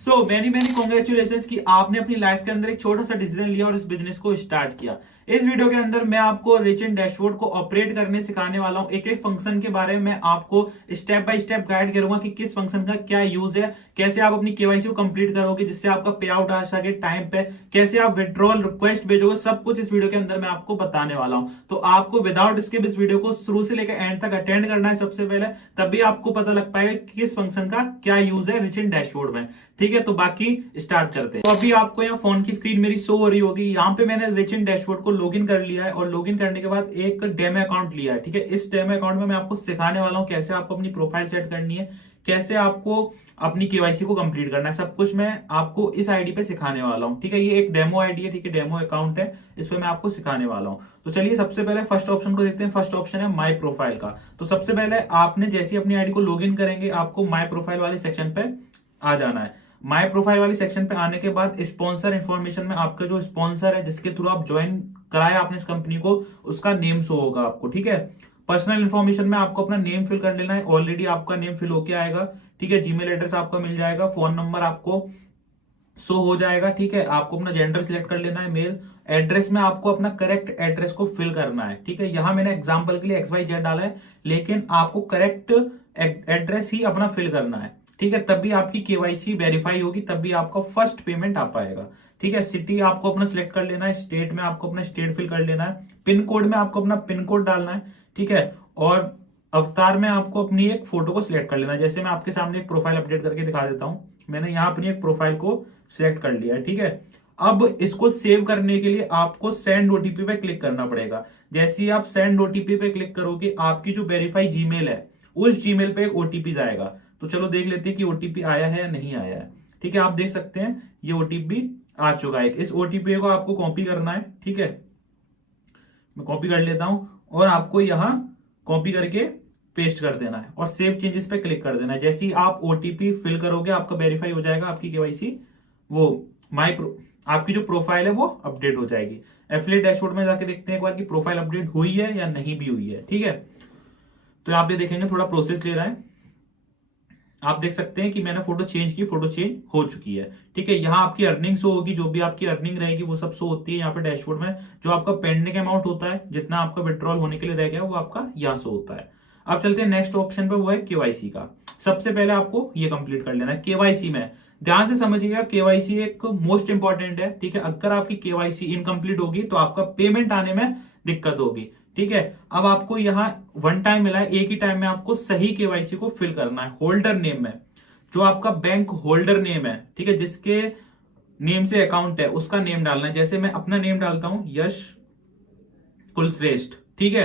So many many congratulation कि आपने अपनी लाइफ के अंदर एक छोटा सा डिसीजन लिया और इस बिजनेस को स्टार्ट किया। इस वीडियो के अंदर मैं आपको रिच इन डैशबोर्ड को ऑपरेट करने सिखाने वाला हूं। एक एक फंक्शन के बारे में आपको स्टेप बाय स्टेप गाइड करूंगा कि किस फंक्शन का क्या यूज है, कैसे आप अपनी केवाईसी को कंप्लीट करोगे जिससे आपका पे आउट आ सके टाइम पे, कैसे आप विड्रॉल रिक्वेस्ट भेजोगे, सब कुछ इस वीडियो के अंदर मैं आपको बताने वाला हूं। तो आपको विदाउट स्किप इस वीडियो को शुरू से लेकर एंड तक अटेंड करना है सबसे पहले, तभी आपको पता लग पाएगा कि किस फंक्शन का क्या यूज है रिच इन डैशबोर्ड में। ठीक है, तो बाकी स्टार्ट करते हैं। तो अभी आपको यहाँ फोन की स्क्रीन मेरी शो हो रही होगी। यहाँ पे मैंने रिच इन डैशबोर्ड को लॉगिन कर लिया है और लॉगिन करने के बाद एक डेमो अकाउंट लिया है। ठीक है, इस डेमो अकाउंट में मैं आपको सिखाने वाला हूँ कैसे आपको अपनी प्रोफाइल सेट करनी है, कैसे आपको अपनी केवाईसी को कंप्लीट करना है, सब कुछ मैं आपको इस आईडी पे सिखाने वाला हूँ। ठीक है, ये एक डेमो आईडी है, ठीक है, डेमो अकाउंट है, इस पे मैं आपको सिखाने वाला हूँ। तो चलिए सबसे पहले फर्स्ट ऑप्शन को देखते हैं। फर्स्ट ऑप्शन है माय प्रोफाइल का। तो सबसे पहले आपने जैसे अपनी आईडी को लॉगिन करेंगे आपको माय प्रोफाइल वाले सेक्शन पे आ जाना है। माय प्रोफाइल वाली सेक्शन पे आने के बाद स्पॉन्सर इन्फॉर्मेशन में आपका जो स्पॉन्सर है जिसके थ्रू आप ज्वाइन कराया आपने इस कंपनी को, उसका नेम शो होगा आपको। ठीक है, पर्सनल इन्फॉर्मेशन में आपको अपना नेम फिल कर लेना है। ऑलरेडी आपका नेम फिल होके आएगा। ठीक है, जीमेल एड्रेस आपका मिल जाएगा, फोन नंबर आपको शो हो जाएगा। ठीक है, आपको अपना जेंडर सिलेक्ट कर लेना है, मेल। एड्रेस में आपको अपना करेक्ट एड्रेस को फिल करना है। ठीक है, यहां मैंने एग्जांपल के लिए XYZ डाला है, लेकिन आपको करेक्ट एड्रेस ही अपना फिल करना है। ठीक है, तभी आपकी केवाईसी वेरीफाई होगी, तभी आपका फर्स्ट पेमेंट आ पाएगा। ठीक है, सिटी आपको अपना सिलेक्ट कर लेना है, स्टेट में आपको अपना स्टेट फिल कर लेना है, पिन कोड में आपको अपना पिन कोड डालना है। ठीक है, और अवतार में आपको अपनी एक फोटो को सिलेक्ट कर लेना है। जैसे मैं आपके सामने एक प्रोफाइल अपडेट करके दिखा देता हूं। मैंने यहाँ अपनी एक प्रोफाइल को सिलेक्ट कर लिया है। ठीक है, अब इसको सेव करने के लिए आपको सेंड ओटीपी पे क्लिक करना पड़ेगा। जैसे ही आप सेंड ओटीपी पे क्लिक करोगे आपकी जो वेरीफाई जीमेल है उस जीमेल पे एक ओटीपी जाएगा। तो चलो देख लेते हैं कि ओटीपी आया है या नहीं आया है। ठीक है, आप देख सकते हैं ये ओटीपी आ चुका है। इस ओटीपी को आपको कॉपी करना है। ठीक है, मैं कॉपी कर लेता हूं और आपको यहां कॉपी करके पेस्ट कर देना है और सेव चेंजेस पे क्लिक कर देना है। जैसे ही आप ओटीपी फिल करोगे आपका वेरीफाई हो जाएगा, आपकी केवाईसी वो आपकी जो प्रोफाइल है वो अपडेट हो जाएगी। एफिलिएट डैशबोर्ड में जाके देखते हैं एक बार कि प्रोफाइल अपडेट हुई है या नहीं भी हुई है। ठीक है, तो यहाँ पे देखेंगे थोड़ा प्रोसेस ले रहा है। आप देख सकते हैं कि मैंने फोटो चेंज की, फोटो चेंज हो चुकी है। ठीक है, यहाँ आपकी अर्निंग शो होगी, जो भी आपकी अर्निंग रहेगी वो सब शो होती है यहाँ पे डैशबोर्ड में। जो आपका पेंडिंग अमाउंट होता है, जितना आपका विड्रॉल होने के लिए रह गया, वो आपका यहाँ शो होता है। अब चलते हैं नेक्स्ट ऑप्शन पे, वो है केवाईसी का। सबसे पहले आपको ये कंप्लीट कर लेना है। केवाईसी में ध्यान से समझिएगा, केवाईसी एक मोस्ट इंपॉर्टेंट है। ठीक है, अगर आपकी केवाईसी इनकम्प्लीट होगी तो आपका पेमेंट आने में दिक्कत होगी। ठीक है, अब आपको यहाँ वन टाइम मिला है, एक ही टाइम में आपको सही केवाईसी को फिल करना है। होल्डर नेम में जो आपका बैंक होल्डर नेम है, ठीक है, जिसके नेम से अकाउंट है उसका नेम डालना है। जैसे मैं अपना नेम डालता हूं, यश कुलश्रेष्ठ। ठीक है,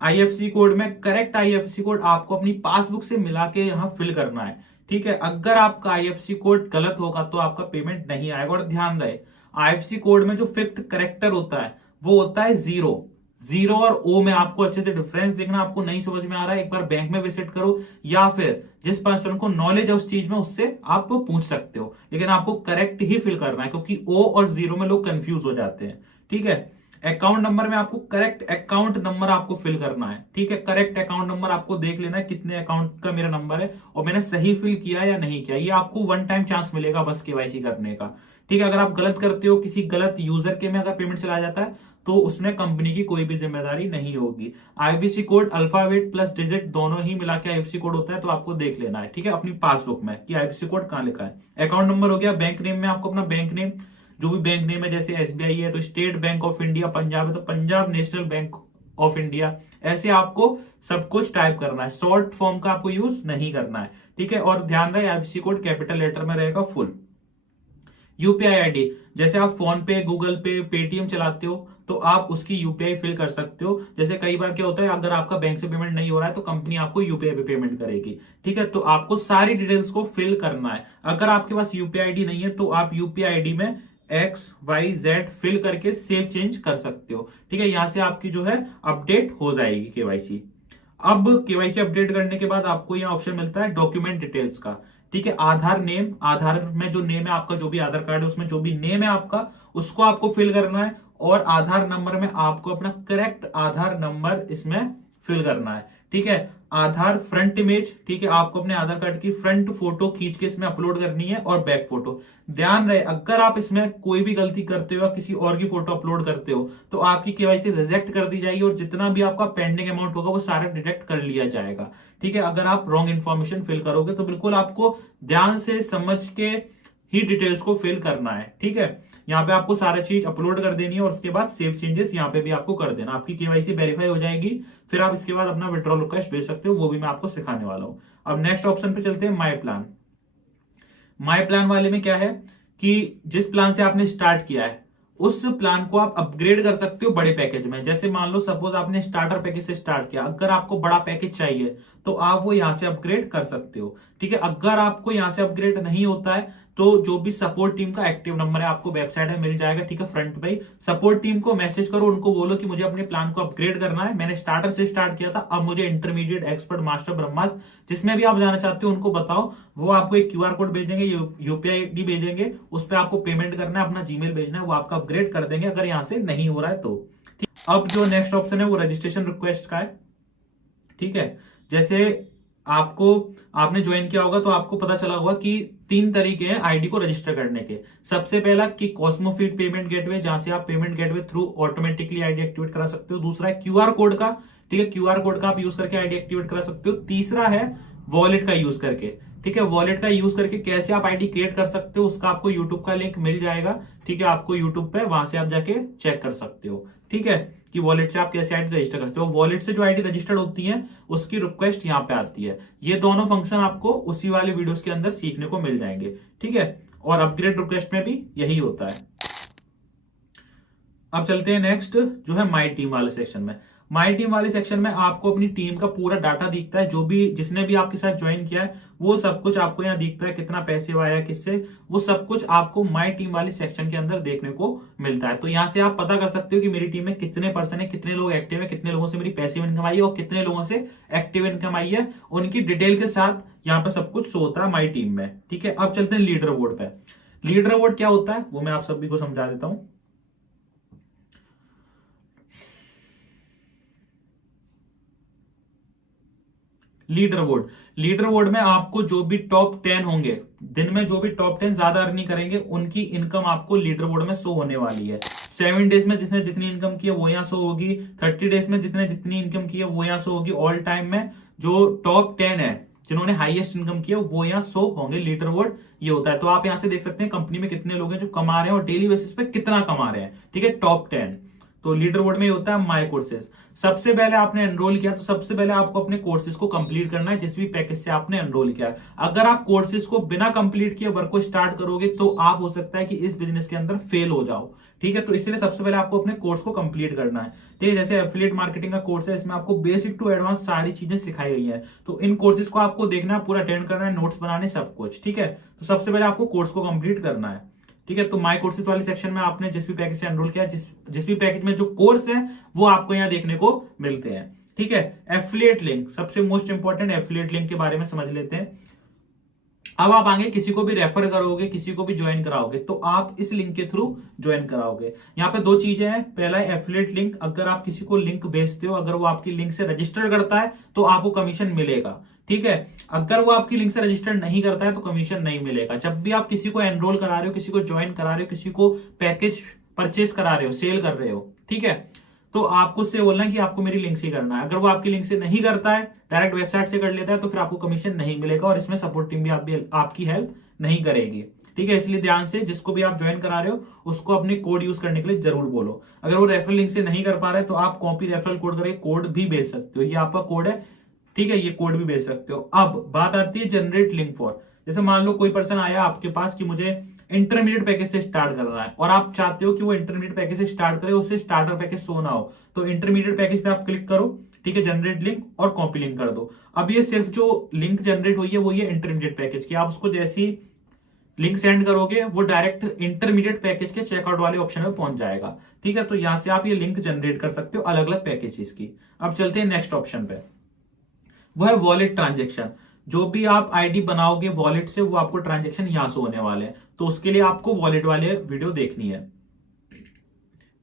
आईएफसी कोड में करेक्ट आईएफसी कोड आपको अपनी पासबुक से मिला के यहां फिल करना है। ठीक है, अगर आपका आईएफसी कोड गलत होगा तो आपका पेमेंट नहीं आएगा। और ध्यान रहे, आईएफसी कोड में जो फिफ्थ करेक्टर होता है वो होता है जीरो। जीरो और ओ में आपको अच्छे से डिफरेंस देखना। आपको नहीं समझ में आ रहा है, एक बार बैंक में विजिट करो या फिर जिस पर्सन को नॉलेज है उस चीज में उससे आप पूछ सकते हो, लेकिन आपको करेक्ट ही फिल करना है क्योंकि ओ और जीरो में लोग कंफ्यूज हो जाते हैं। ठीक है, अकाउंट नंबर में आपको करेक्ट अकाउंट नंबर आपको फिल करना है। ठीक है, करेक्ट अकाउंट नंबर आपको देख लेना है कितने अकाउंट का मेरा नंबर है और मैंने सही फिल किया या नहीं किया। ये आपको वन टाइम चांस मिलेगा बस केवाईसी करने का। ठीक है, अगर आप गलत करते हो, किसी गलत यूजर के में अगर पेमेंट चला जाता है तो उसमें कंपनी की कोई भी जिम्मेदारी नहीं होगी। IFSC code alphabet plus digit दोनों ही मिला के आईएफएससी कोड होता है, तो आपको देख लेना है। ठीक है, अपनी पासबुक में कि आईएफएससी कोड कहां लिखा है। अकाउंट नंबर हो गया। बैंक नेम में आपको अपना बैंक नेम, जो भी बैंक नेम है, जैसे एसबीआई है तो state bank of India, Punjab है तो Punjab national bank of India, ऐसे आपको सब कुछ टाइप करना है। शॉर्ट फॉर्म का आपको यूज नहीं करना है। ठीक है, और ध्यान रहे आईएफएससी कोड कैपिटल लेटर में रहेगा, फुल। यूपीआई आईडी, जैसे आप फोन पे, गूगल पे, पेटीएम चलाते हो तो आप उसकी यूपीआई फिल कर सकते हो। जैसे कई बार क्या होता है, अगर आपका बैंक से पेमेंट नहीं हो रहा है तो कंपनी आपको यूपीआई पे पेमेंट करेगी। ठीक है, तो आपको सारी डिटेल्स को फिल करना है। अगर आपके पास यूपीआई आईडी नहीं है तो आप यूपीआई आईडी में XYZ फिल करके सेव चेंज कर सकते हो। ठीक है, यहां से आपकी जो है अपडेट हो जाएगी केवाईसी। अब केवाईसी अपडेट करने के बाद आपको यहाँ ऑप्शन मिलता है डॉक्यूमेंट डिटेल्स का। ठीक है, आधार नेम, आधार में जो नेम है आपका, जो भी आधार कार्ड है उसमें जो भी नेम है आपका उसको आपको फिल करना है। और आधार नंबर में आपको अपना करेक्ट आधार नंबर इसमें फिल करना है। ठीक है, आधार फ्रंट इमेज, ठीक है, आपको अपने आधार कार्ड की फ्रंट फोटो खींच के इसमें अपलोड करनी है और बैक फोटो। ध्यान रहे, अगर आप इसमें कोई भी गलती करते हो या किसी और की फोटो अपलोड करते हो तो आपकी केवाईसी रिजेक्ट कर दी जाएगी और जितना भी आपका पेंडिंग अमाउंट होगा वो सारा डिडक्ट कर लिया जाएगा। ठीक है, अगर आप रॉन्ग इन्फॉर्मेशन फिल करोगे तो बिल्कुल आपको ध्यान से समझ के ही डिटेल्स को फिल करना है। ठीक है, यहाँ पे आपको सारा चीज अपलोड कर देनी है और उसके बाद सेव चेंजेस यहाँ पे भी आपको कर देना, आपकी केवाईसी वेरीफाई हो जाएगी। फिर आप इसके बाद अपना विड्रॉल रिक्वेस्ट भेज सकते हो, वो भी मैं आपको सिखाने वाला हूं। अब नेक्स्ट ऑप्शन पे चलते हैं, माई प्लान। माई प्लान वाले में क्या है कि जिस प्लान से आपने स्टार्ट किया है उस प्लान को आप अपग्रेड कर सकते हो बड़े पैकेज में। जैसे मान लो सपोज आपने स्टार्टर पैकेज से स्टार्ट किया, अगर आपको बड़ा पैकेज चाहिए तो आप वो यहां से अपग्रेड कर सकते हो। ठीक है, अगर आपको यहां से अपग्रेड नहीं होता है तो जो भी सपोर्ट टीम का एक्टिव नंबर है आपको वेबसाइट में मिल जाएगा। ठीक है, फ्रंट पे सपोर्ट टीम को मैसेज करो, उनको बोलो कि मुझे अपने प्लान को अपग्रेड करना है, मैंने स्टार्टर से स्टार्ट किया था, अब मुझे इंटरमीडिएट, एक्सपर्ट, मास्टर, ब्रह्मास्त्र जिसमें भी आप जाना चाहते हो उनको बताओ। वो आपको एक क्यूआर कोड भेजेंगे, यूपीआई आईडी भेजेंगे, उस पर आपको पेमेंट करना है, अपना जीमेल भेजना है, वो आपका अपग्रेड कर देंगे अगर यहां से नहीं हो रहा है तो। ठीक, अब जो नेक्स्ट ऑप्शन है वो रजिस्ट्रेशन रिक्वेस्ट का है। ठीक है, जैसे आपने ज्वाइन किया होगा तो आपको पता चला होगा कि 3 तरीके हैं आईडी को रजिस्टर करने के। सबसे पहला कि कॉस्मोफीड पेमेंट गेटवे, जहां से आप payment gateway through automatically ID activate करा सकते हो। दूसरा है क्यूआर कोड का, ठीक है, क्यूआर कोड का आप यूज करके आईडी एक्टिवेट करा सकते हो। तीसरा है वॉलेट का यूज करके। ठीक है, वॉलेट का यूज करके कैसे आप आईडी क्रिएट कर सकते हो उसका आपको यूट्यूब का लिंक मिल जाएगा। ठीक है, आपको यूट्यूब पे वहां से आप जाके चेक कर सकते हो। ठीक है, कि वॉलेट से आप कैसे आईडी रजिस्टर करते हो, वॉलेट से जो आईडी रजिस्टर्ड होती है उसकी रिक्वेस्ट यहाँ पे आती है। ये दोनों फंक्शन आपको उसी वाले वीडियोस के अंदर सीखने को मिल जाएंगे। ठीक है, और अपग्रेड रिक्वेस्ट में भी यही होता है। अब चलते हैं नेक्स्ट जो है माई टीम वाले सेक्शन में। माई टीम वाले सेक्शन में आपको अपनी टीम का पूरा डाटा दिखता है, जो भी जिसने भी आपके साथ ज्वाइन किया है वो सब कुछ आपको यहाँ दिखता है, कितना पैसे आया किससे, वो सब कुछ आपको माई टीम वाले सेक्शन के अंदर देखने को मिलता है। तो यहाँ से आप पता कर सकते हो कि मेरी टीम में कितने पर्सन है, कितने लोग एक्टिव है, कितने लोगों से मेरी पैसिव इनकम आई है और कितने लोगों से एक्टिव इनकम आई है, उनकी डिटेल के साथ यहाँ पे सब कुछ शो होता है माई टीम में। ठीक है, अब चलते हैं लीडर बोर्ड पे। लीडर बोर्ड क्या होता है वो मैं आप सभी को समझा देता हूं। लीडर बोर्ड में आपको जो भी टॉप 10 होंगे, दिन में जो भी टॉप 10 ज्यादा अर्निंग करेंगे उनकी इनकम आपको लीडर बोर्ड में शो होने वाली है। 7 डेज में जिसने जितनी इनकम की है वो यहाँ शो होगी, 30 डेज में जितने जितनी इनकम की है वो यहाँ शो होगी, ऑल टाइम में जो टॉप 10 है जिन्होंने हाईएस्ट इनकम की है वो यहाँ शो होंगे। लीडर बोर्ड ये होता है। तो आप यहाँ से देख सकते हैं कंपनी में कितने लोग हैं जो कमा रहे हैं और डेली बेसिस पे कितना कमा रहे हैं। ठीक है, टॉप 10। तो लीडर बोर्ड में होता है माई कोर्सेज। सबसे पहले आपने एनरोल किया तो सबसे पहले आपको अपने कोर्सेज को कंप्लीट करना है, जिस भी पैकेज से आपने एनरोल किया है। अगर आप कोर्सेज को बिना कंप्लीट किए वर्क को स्टार्ट करोगे तो आप हो सकता है कि इस बिजनेस के अंदर फेल हो जाओ। ठीक है, तो इसलिए सबसे पहले आपको अपने कोर्स को कंप्लीट करना है। ठीक है, जैसे एफिलिएट मार्केटिंग का कोर्स है, इसमें आपको बेसिक टू एडवांस सारी चीजें सिखाई गई है। तो इन कोर्सेज को आपको देखना है, पूरा अटेंड करना है, नोट्स बनाने, सब कुछ। ठीक है, तो सबसे पहले आपको कोर्स को कंप्लीट करना है। ठीक है, तो माई कोर्सेज वाले सेक्शन में आपने जिस भी पैकेज से एनरोल किया, जिस भी पैकेज में जो कोर्स है वो आपको यहाँ देखने को मिलते हैं। ठीक है, एफिलिएट लिंक सबसे मोस्ट इंपॉर्टेंट, एफिलिएट लिंक के बारे में समझ लेते हैं। अब आप आगे किसी को भी रेफर करोगे, किसी को भी ज्वाइन कराओगे तो आप इस लिंक के थ्रू ज्वाइन कराओगे। यहाँ पे 2 चीजें हैं। पहला है एफिलिएट लिंक, अगर आप किसी को लिंक भेजते हो, अगर वो आपकी लिंक से रजिस्टर करता है तो आपको कमीशन मिलेगा। ठीक है, अगर वो आपकी लिंक से रजिस्टर नहीं करता है तो कमीशन नहीं मिलेगा। जब भी आप किसी को एनरोल करा रहे हो, किसी को ज्वाइन करा रहे हो, किसी को पैकेज परचेज करा रहे हो, सेल कर रहे हो, ठीक है, तो आपको उससे बोलना है कि आपको मेरी लिंक से करना है। अगर वो आपकी लिंक से नहीं करता है, डायरेक्ट वेबसाइट से कर लेता है, तो फिर आपको कमीशन नहीं मिलेगा और इसमें सपोर्ट टीम भी आपकी हेल्प नहीं करेगी। ठीक है, इसलिए ध्यान से जिसको भी आप ज्वाइन करा रहे हो उसको अपने कोड यूज करने के लिए जरूर बोलो। अगर वो रेफरल लिंक से नहीं कर पा रहे तो आप कॉपी रेफरल कोड करके कोड भी भेज सकते हो, ये आपका कोड है। ठीक है, ये कोड भी भेज सकते हो। अब बात आती है जनरेट लिंक फॉर। जैसे मान लो कोई पर्सन आया आपके पास कि मुझे इंटरमीडिएट पैकेज से स्टार्ट करना है और आप चाहते हो कि वो इंटरमीडिएट पैकेज से स्टार्ट करे, उससे स्टार्टर पैकेज शो ना हो, तो इंटरमीडिएट पैकेज पे आप क्लिक करो। ठीक है, जनरेट लिंक और कॉपी लिंक कर दो। अब ये सिर्फ जो लिंक जनरेट हुई है वो ये इंटरमीडिएट पैकेज की, आप उसको जैसी लिंक सेंड करोगे वो डायरेक्ट इंटरमीडिएट पैकेज के चेकआउट वाले ऑप्शन में पहुंच जाएगा। ठीक है, तो यहां से आप ये लिंक जनरेट कर सकते हो अलग अलग पैकेजेस की। अब चलते हैं नेक्स्ट ऑप्शन पे, वो है वॉलेट ट्रांजेक्शन। जो भी आप आईडी बनाओगे वॉलेट से वो आपको ट्रांजेक्शन यहां से होने वाले हैं, तो उसके लिए आपको वॉलेट वाले वीडियो देखनी है।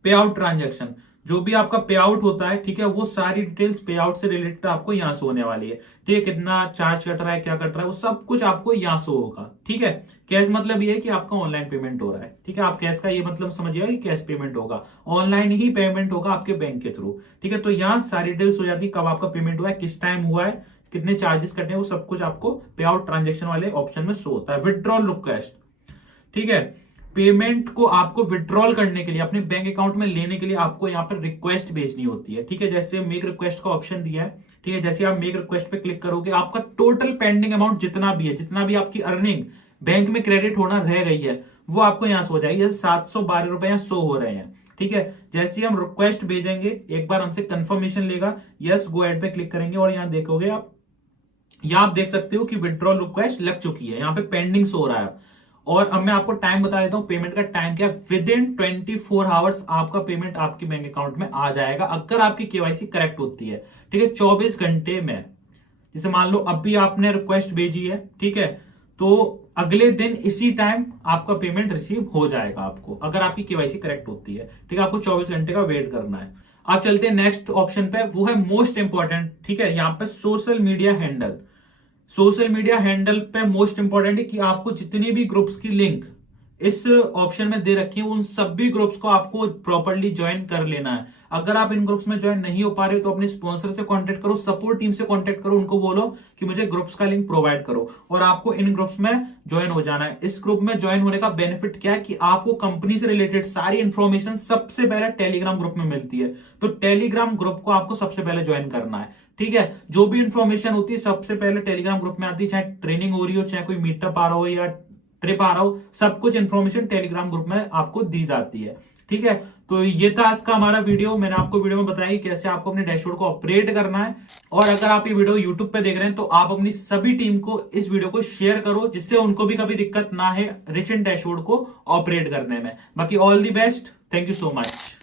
पे आउट ट्रांजेक्शन, जो भी आपका पे आउट होता है, ठीक है, वो सारी डिटेल्स पे आउट से रिलेटेड आपको यहाँ से होने वाली है। ठीक है, कितना चार्ज कट रहा है, क्या कट रहा है, वो सब कुछ आपको यहाँ से होगा। ठीक है, कैश मतलब ये है कि आपका ऑनलाइन पेमेंट हो रहा है। ठीक है, आप कैश का ये मतलब समझिएगा कि कैश पेमेंट होगा, ऑनलाइन ही पेमेंट होगा आपके बैंक के थ्रू। ठीक है, तो यहाँ सारी डिटेल्स हो जाती है, कब आपका पेमेंट हुआ है, किस टाइम हुआ है, कितने चार्जेस कटे हैं, वो सब कुछ आपको पे आउट ट्रांजेक्शन वाले ऑप्शन में शो होता है। विड्रॉल रिक्वेस्ट, ठीक है, पेमेंट को आपको विड्रॉल करने के लिए, अपने बैंक अकाउंट में लेने के लिए आपको यहाँ पर रिक्वेस्ट भेजनी होती है। ठीक है, जैसे मेक रिक्वेस्ट का ऑप्शन दिया है। ठीक है, जैसे आप मेक रिक्वेस्ट पे क्लिक करोगे, आपका टोटल पेंडिंग अमाउंट जितना भी है, जितना भी आपकी अर्निंग बैंक में क्रेडिट होना रह गई है, वो आपको यहाँ से हो जाएगी। जैसे 712 रुपए यहाँ शो हो रहे हैं। ठीक है, जैसे ही हम रिक्वेस्ट भेजेंगे, एक बार हमसे कंफर्मेशन लेगा, यस गो एड पे क्लिक करेंगे और यहाँ देखोगे आप, यहाँ आप देख सकते हो कि विड्रॉल रिक्वेस्ट लग चुकी है, यहाँ पे पेंडिंग शो हो रहा है। और अब मैं आपको टाइम बता देता हूं, पेमेंट का टाइम क्या है। विद इन 24 आवर्स आपका पेमेंट आपके बैंक अकाउंट में आ जाएगा, अगर आपकी केवाईसी करेक्ट होती है। ठीक है, 24 घंटे में। जैसे मान लो अभी आपने रिक्वेस्ट भेजी है, ठीक है, तो अगले दिन इसी टाइम आपका पेमेंट रिसीव हो जाएगा आपको, अगर आपकी केवाईसी करेक्ट होती है। ठीक है, आपको 24 घंटे का वेट करना है। आप चलते हैं नेक्स्ट ऑप्शन पे, वो है मोस्ट इंपॉर्टेंट। ठीक है, यहाँ पे social media handle. Social media handle पे मोस्ट इंपॉर्टेंट है कि आपको जितनी भी ग्रुप्स की लिंक इस ऑप्शन में दे रखी है, उन सभी ग्रुप्स को आपको प्रॉपरली ज्वाइन कर लेना है। अगर आप इन ग्रुप्स में ज्वाइन नहीं हो पा रहे हो तो अपने स्पॉन्सर से कांटेक्ट करो, सपोर्ट टीम से कांटेक्ट करो, उनको बोलो कि मुझे ग्रुप्स का लिंक प्रोवाइड करो और आपको इन ग्रुप्स में ज्वाइन हो जाना है। इस ग्रुप में ज्वाइन होने का बेनिफिट क्या है कि आपको कंपनी से रिलेटेड सारी इंफॉर्मेशन सबसे पहले टेलीग्राम ग्रुप में मिलती है। तो टेलीग्राम ग्रुप को आपको सबसे पहले ज्वाइन करना है। ठीक है, जो भी इंफॉर्मेशन होती है सबसे पहले टेलीग्राम ग्रुप में आती है, चाहे ट्रेनिंग हो रही हो, चाहे कोई मीटअप आ रहा हो या ट्रिप आ रहा हो, सब कुछ इंफॉर्मेशन टेलीग्राम ग्रुप में आपको दी जाती है। ठीक है, तो ये था आज का हमारा वीडियो। मैंने आपको वीडियो में बताया कि कैसे आपको अपने डैशबोर्ड को ऑपरेट करना है। और अगर आप ये वीडियो यूट्यूब पे देख रहे हैं तो आप अपनी सभी टीम को इस वीडियो को शेयर करो, जिससे उनको भी कभी दिक्कत ना है रिच इन डैशबोर्ड को ऑपरेट करने में। बाकी all the best, thank you so much.